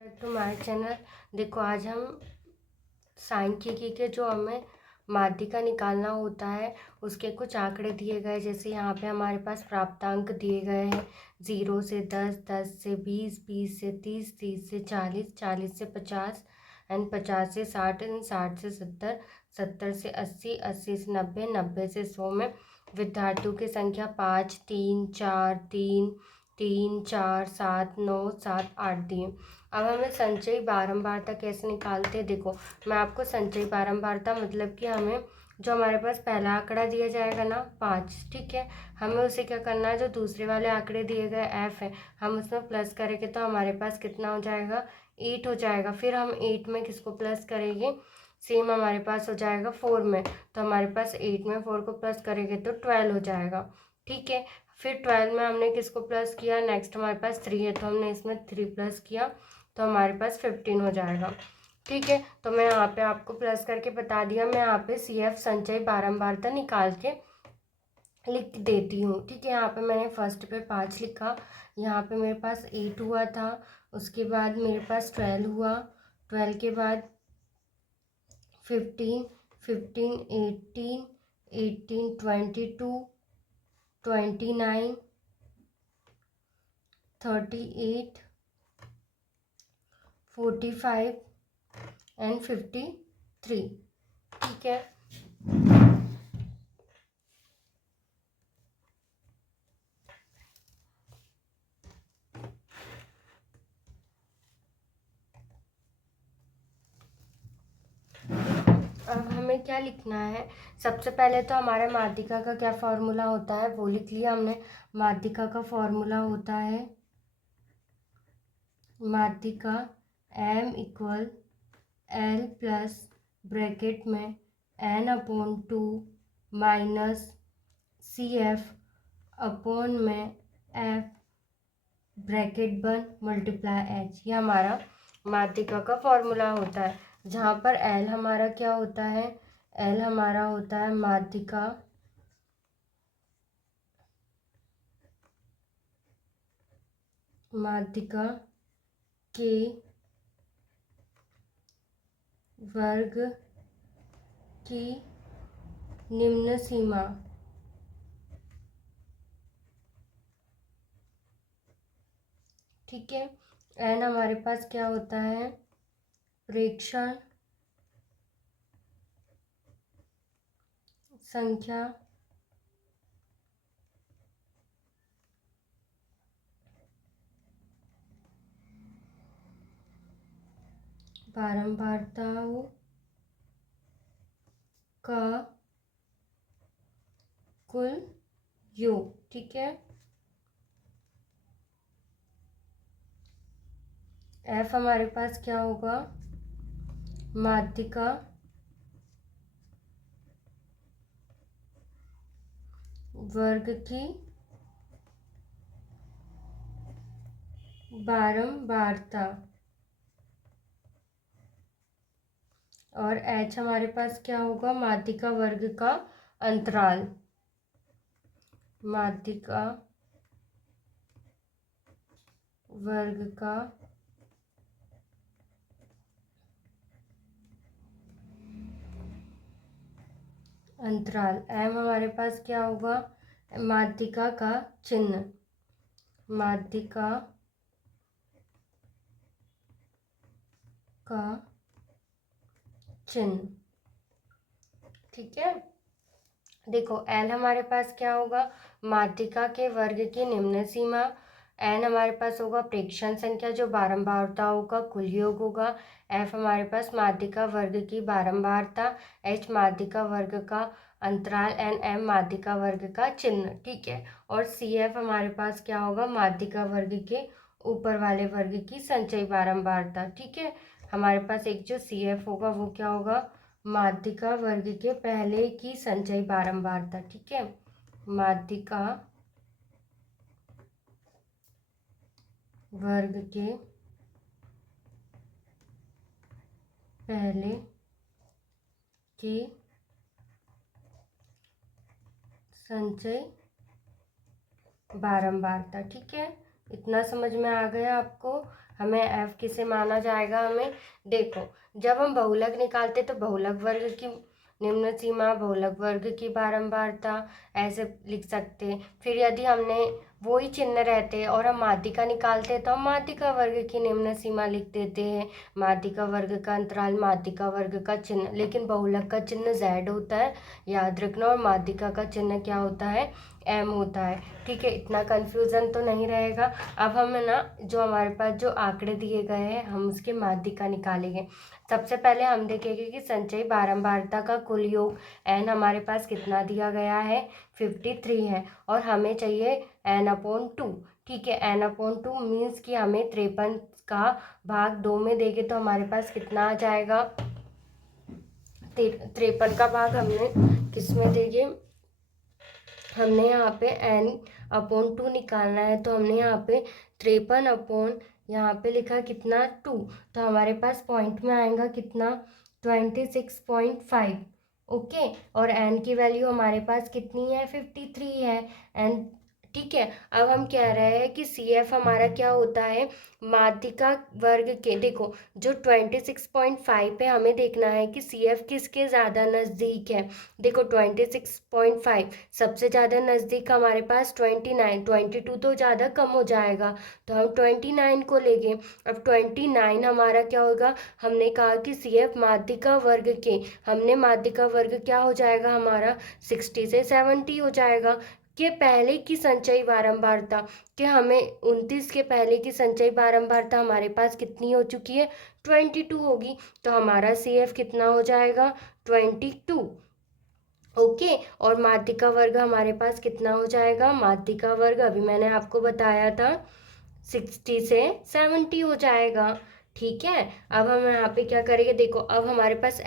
To my channel. देखो आज हम सांख्यिकी के जो हमें माध्यिका निकालना होता है उसके कुछ आंकड़े दिए गए। जैसे यहाँ पे हमारे पास प्राप्तांक दिए गए हैं 0 से 10, 10 से 20, 20 से 30, 30 से 40, 40 से 50 एंड 50 से 60 एंड 60 से 70, 70 से 80, 80 से 90, 90 से 100 में विद्यार्थियों की संख्या 5, 3, 4, 3, 3, 4, 7, 9, 7, 8 दिए। अब हमें संचयी बारंबारता कैसे निकालते हैं। देखो मैं आपको संचयी बारंबारता मतलब कि हमें जो हमारे पास पहला आंकड़ा दिया जाएगा ना 5, ठीक है, हमें उसे क्या करना है, जो दूसरे वाले आंकड़े दिए गए f है हम उसमें प्लस करेंगे तो हमारे पास कितना हो जाएगा 8 हो जाएगा। फिर हम 8 में किसको प्लस करेंगे, सेम हमारे पास हो जाएगा 4 में, तो हमारे पास 8 में 4 को प्लस करेंगे तो 12 हो जाएगा, ठीक है। फिर 12 में हमने किसको प्लस किया, नेक्स्ट हमारे पास 3 है तो हमने इसमें 3 प्लस किया तो हमारे पास 15 हो जाएगा, ठीक है। तो मैं यहाँ पे आपको प्लस करके बता दिया। मैं यहाँ पे CF संचयी बारंबारता निकाल के लिख देती हूँ, ठीक है। यहाँ पे मैंने फर्स्ट पे 5 लिखा, यहाँ पे मेरे पास 8 हुआ था, उसके बाद मेरे पास 12 हुआ, 12 के बाद 15, 15, 18, 18, 22, 29, 38, 45 एंड 53, ठीक है। अब हमें क्या लिखना है, सबसे पहले तो हमारे माध्यिका का क्या फॉर्मूला होता है वो लिख लिया हमने। माध्यिका का फॉर्मूला होता है माध्यिका m equal l plus bracket में n/2 माइनस CF अपॉन में f ब्रैकेट बंद मल्टीप्लाई h। ये हमारा माध्यिका का फॉर्मूला होता है, जहाँ पर L हमारा क्या होता है, L हमारा होता है माध्यिका के वर्ग की निम्न सीमा, ठीक है। N हमारे पास क्या होता है, प्रेक्षण संख्या, बारंबारताओं का कुल योग, ठीक है। F हमारे पास क्या होगा, माध्यिका वर्ग की बारंबारता, और H हमारे पास क्या होगा, माध्यिका वर्ग का अंतराल, माध्यिका वर्ग का अंतराल। M हमारे पास क्या होगा, माध्यिका का चिन्ह, माध्यिका का चिन्ह, ठीक है। देखो L हमारे पास क्या होगा, माध्यिका के वर्ग की निम्न सीमा, N हमारे पास होगा प्रेक्षण संख्या जो बारंबारताओं का कुल योग होगा, F हमारे पास माध्यिका वर्ग की बारंबारता, H माध्यिका वर्ग का अंतराल एंड M माध्यिका वर्ग का चिन्ह, ठीक है। और CF हमारे पास क्या होगा, माध्यिका वर्ग के ऊपर वाले वर्ग की संचयी बारंबारता, ठीक है। हमारे पास एक जो CF होगा वो क्या होगा, माध्यिका वर्ग के पहले की संचयी बारंबारता, ठीक है। माध्यिका वर्ग के पहले की संचयी बारंबारता, ठीक है। इतना समझ में आ गया आपको। हमें f किसे माना जाएगा? हमें देखो, जब हम बहुलक निकालते तो बहुलक वर्ग की निम्न सीमा, बहुलक वर्ग की बारंबारता ऐसे लिख सकते। फिर यदि हमने वही चिन्ह रहते और हम माध्यिका निकालते तो हम माध्यिका वर्ग की निम्न सीमा लिख देते हैं, माध्यिका वर्ग का अंतराल, माध्यिका वर्ग का चिन्ह। लेकिन बहुलक का चिन्ह z होता है, याद रखना, और माध्यिका का चिन्ह क्या होता है? m होता है। ठीक है, इतना कंफ्यूजन तो नहीं रहेगा। अब हमें ना जो हमारे पास जो आंकड़े दिए गए हैं हम उसके माध्यिका निकालेंगे। सबसे पहले हम देखेंगे कि संचयी बारंबारता का कुल योग n हमारे पास कितना दिया गया है? 53 है, और हमें चाहिए n/2। ठीक है, n/2 मीन्स कि हमें 53 का भाग 2 में देंगे तो हमारे पास कितना आ जाएगा? 53 का भाग हमने किस में देंगे? हमने यहाँ पे n/2 निकालना है, तो हमने यहाँ पे 53 यहाँ पे लिखा कितना? 2। तो हमारे पास पॉइंट में आएगा कितना? 26.5। ओके, और n की वैल्यू हमारे पास कितनी है? 53 है। n ठीक है, अब हम कह रहे हैं कि CF हमारा क्या होता है? माध्यिका वर्ग के, देखो जो 26.5 है हमें देखना है कि CF किसके ज़्यादा नज़दीक है। देखो 26.5 सबसे ज़्यादा नज़दीक हमारे पास 29, 22 तो ज़्यादा कम हो जाएगा, तो हम 29 को लेंगे। अब 29 हमारा क्या होगा? हमने कहा कि CF माध्यिका वर्ग के, हमने माध्यिका वर्ग क्या हो जाएगा हमारा? 60 से 70 हो जाएगा। के पहले की संचयी बारंबारता, कि हमें 29 के पहले की संचयी बारंबारता हमारे पास कितनी हो चुकी है? 22 होगी, तो हमारा CF कितना हो जाएगा? 22। ओके, और माध्यिका वर्ग हमारे पास कितना हो जाएगा? माध्यिका वर्ग अभी मैंने आपको बताया था 60 से 70 हो जाएगा। ठीक है, अब हम यहाँ पे क्या करेंगे? देखो अब हमारे पास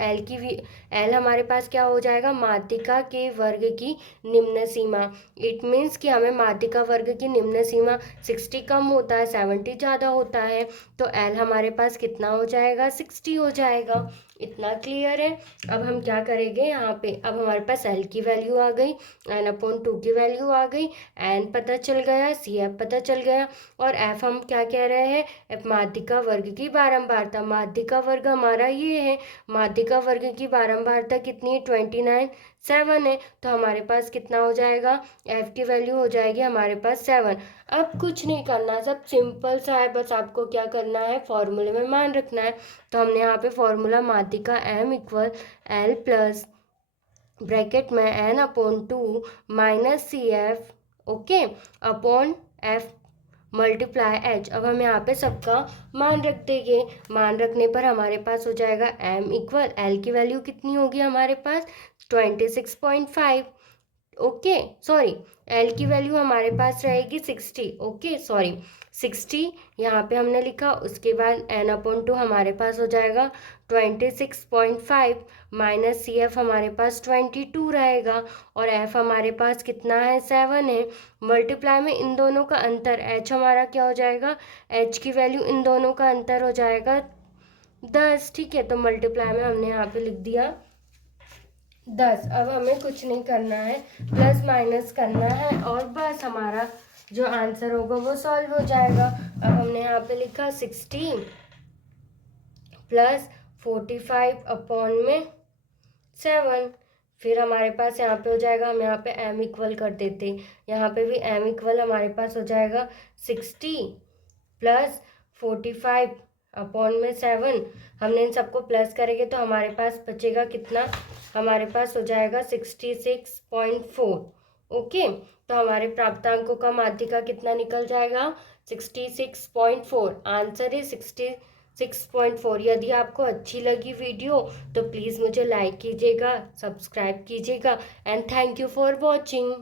L हमारे पास क्या हो जाएगा? माध्यिका के वर्ग की निम्न सीमा। इट मीन्स कि हमें माध्यिका वर्ग की निम्न सीमा 60 कम होता है, 70 ज़्यादा होता है, तो L हमारे पास कितना हो जाएगा? 60 हो जाएगा। इतना क्लियर है? अब हम क्या करेंगे यहाँ पे? अब हमारे पास L की वैल्यू आ गई, n/2 की वैल्यू आ गई, n पता चल गया, CF पता चल गया, और F हम क्या कह रहे हैं? माध्यिका वर्ग की बारंबारता। माध्यिका वर्ग हमारा ये है, माध्यिका वर्ग की बारंबारता कितनी है? 29, 7 है, तो हमारे पास कितना हो जाएगा? F की वैल्यू हो जाएगी हमारे पास 7। अब कुछ नहीं करना, सब सिंपल सा है, बस आपको क्या करना है? फॉर्मूले में मान रखना है। तो हमने यहाँ पे फॉर्मूला माध्यिका M = L प्लस ब्रैकेट में n/2 minus CF okay upon F multiply H। अब हम यहाँ पे सबका मान रख देंगे। मान रखने पर हमारे पास हो जाएगा M = L की वैल्यू कितनी होगी हमारे पास? 26.5। ओके सॉरी, L की वैल्यू हमारे पास रहेगी 60। ओके सॉरी 60 यहाँ पे हमने लिखा, उसके बाद n/2 हमारे पास हो जाएगा 26.5 माइनस CF हमारे पास 22 रहेगा, और F हमारे पास कितना है? 7 है। मल्टीप्लाई में इन दोनों का अंतर H हमारा क्या हो जाएगा? H की वैल्यू इन दोनों का अंतर हो जाएगा 10। ठीक है, तो मल्टीप्लाई में हमने यहाँ पे लिख दिया 10। अब हमें कुछ नहीं करना है, प्लस माइनस करना है, और बस हमारा जो आंसर होगा वो सॉल्व हो जाएगा। अब हमने यहाँ पे लिखा 60 प्लस 45 अपॉन में 7। फिर हमारे पास यहाँ पे हो जाएगा, हम यहाँ पे M इक्वल कर देते, यहाँ पे भी M इक्वल हमारे पास हो जाएगा 60 प्लस 45 अपॉन में 7। हमने इन सबको प्लस करेंगे तो हमारे पास बचेगा कितना? हमारे पास हो जाएगा 66.4। ओके, तो हमारे प्राप्तांकों का माध्यिका कितना निकल जाएगा? 66.4। आंसर है 66.4। यदि आपको अच्छी लगी वीडियो तो प्लीज़ मुझे लाइक कीजिएगा, सब्सक्राइब कीजिएगा, and thank you for watching.